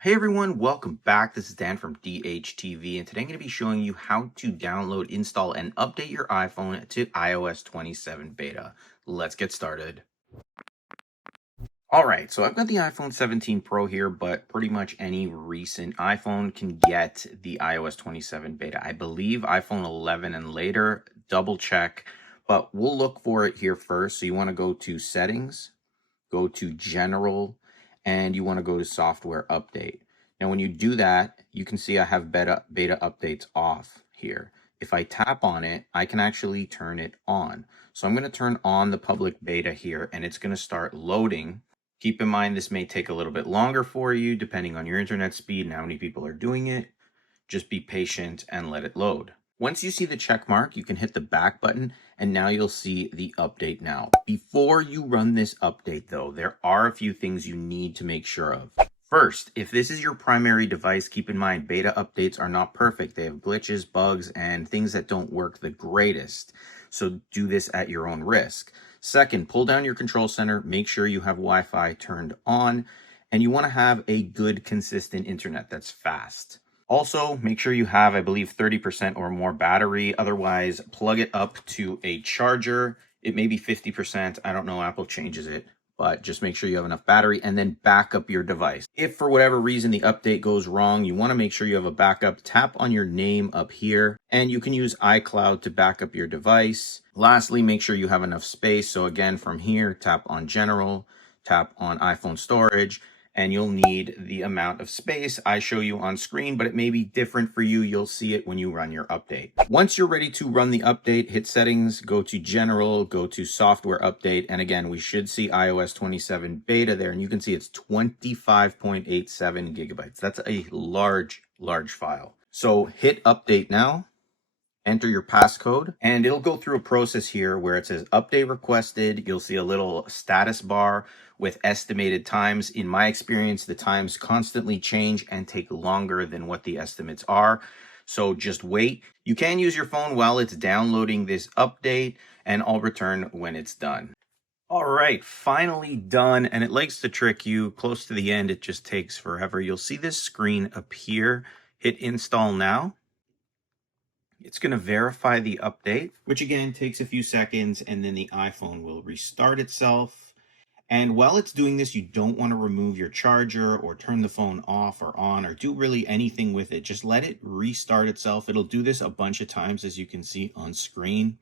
Hey everyone, welcome back. This is Dan from DHTV, and today I'm going to be showing you how to download, install, and update your iPhone to iOS 27 beta. Let's get started. All right, so I've got the iPhone 17 Pro here, but pretty much any recent iPhone can get the iOS 27 beta. I believe iPhone 11 and later, double check, but we'll look for it here first. So you want to go to Settings, go to General, and you want to go to Software Update. Now, when you do that, you can see I have beta updates off here. If I tap on it, I can actually turn it on. So I'm going to turn on the public beta here, and it's going to start loading. Keep in mind, this may take a little bit longer for you, depending on your internet speed and how many people are doing it. Just be patient and let it load. Once you see the check mark, you can hit the back button and now you'll see the update now. Before you run this update though, there are a few things you need to make sure of. First, if this is your primary device, keep in mind beta updates are not perfect. They have glitches, bugs, and things that don't work the greatest. So do this at your own risk. Second, pull down your control center, make sure you have Wi-Fi turned on, and you want to have a good, consistent internet that's fast. Also, make sure you have, I believe, 30% or more battery. Otherwise, plug it up to a charger. It may be 50%. I don't know. Apple changes it. But just make sure you have enough battery and then back up your device. If for whatever reason the update goes wrong, you want to make sure you have a backup. Tap on your name up here and you can use iCloud to back up your device. Lastly, make sure you have enough space. So again, from here, tap on General, tap on iPhone Storage, and you'll need the amount of space I show you on screen, but it may be different for you. You'll see it when you run your update. Once you're ready to run the update, hit Settings, go to General, go to Software Update, and again, we should see iOS 27 beta there, and you can see it's 25.87 gigabytes. That's a large file. So hit Update now. Enter your passcode, and it'll go through a process here where it says update requested. You'll see a little status bar with estimated times. In my experience, the times constantly change and take longer than what the estimates are. So just wait. You can use your phone while it's downloading this update, and I'll return when it's done. All right, finally done, and it likes to trick you. Close to the end, it just takes forever. You'll see this screen appear. Hit install now. It's going to verify the update, which again takes a few seconds, and then the iPhone will restart itself. And while it's doing this, you don't want to remove your charger or turn the phone off or on or do really anything with it. Just let it restart itself. It'll do this a bunch of times, as you can see on screen.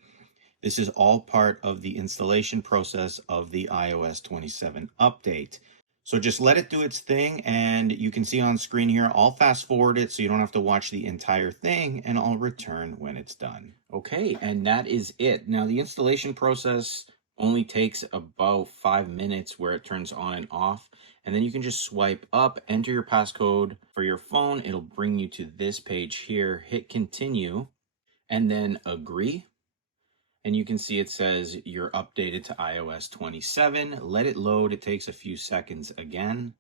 This is all part of the installation process of the iOS 27 update. So just let it do its thing, and you can see on screen here, I'll fast forward it so you don't have to watch the entire thing, and I'll return when it's done. Okay, and that is it. Now the installation process only takes about 5 minutes where it turns on and off, and then you can just swipe up, enter your passcode for your phone. It'll bring you to this page here, hit continue, and then agree. And you can see it says you're updated to iOS 27. Let it load. It takes a few seconds again.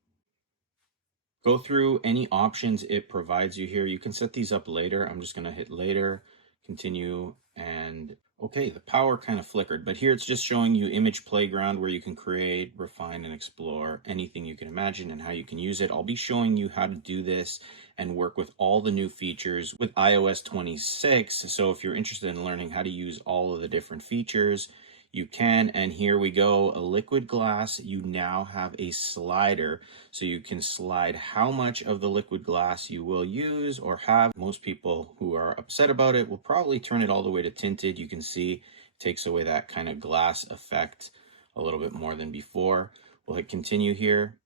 Go through any options it provides you here. You can set these up later. I'm just going to hit later, continue, and okay, the power kind of flickered, but here it's just showing you Image Playground where you can create, refine, and explore anything you can imagine and how you can use it. I'll be showing you how to do this and work with all the new features with iOS 26. So if you're interested in learning how to use all of the different features, you can. And here we go, a liquid glass. You now have a slider, so you can slide how much of the liquid glass you will use or have. Most people who are upset about it will probably turn it all the way to tinted. You can see it takes away that kind of glass effect a little bit more than before. We'll hit continue here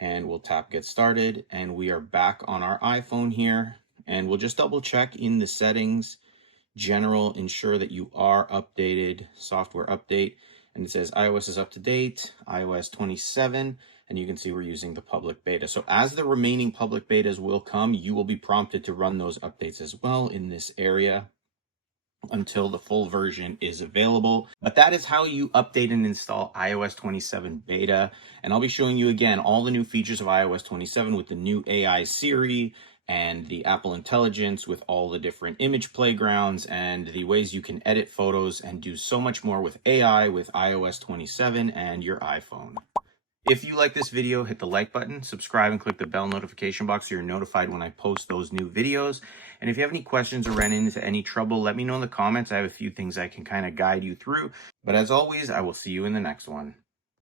and we'll tap get started, and we are back on our iPhone here, and we'll just double check in the settings. General, ensure that you are updated, software update, and it says iOS is up to date, iOS 27, and you can see we're using the public beta. So as the remaining public betas will come, you will be prompted to run those updates as well in this area until the full version is available. But that is how you update and install iOS 27 beta. And I'll be showing you again all the new features of iOS 27 with the new AI Siri and the Apple Intelligence with all the different image playgrounds and the ways you can edit photos and do so much more with AI with iOS 27 and your iPhone. If you like this video, hit the like button, subscribe, and click the bell notification box so you're notified when I post those new videos. And if you have any questions or run into any trouble, let me know in the comments. I have a few things I can kind of guide you through. But as always, I will see you in the next one.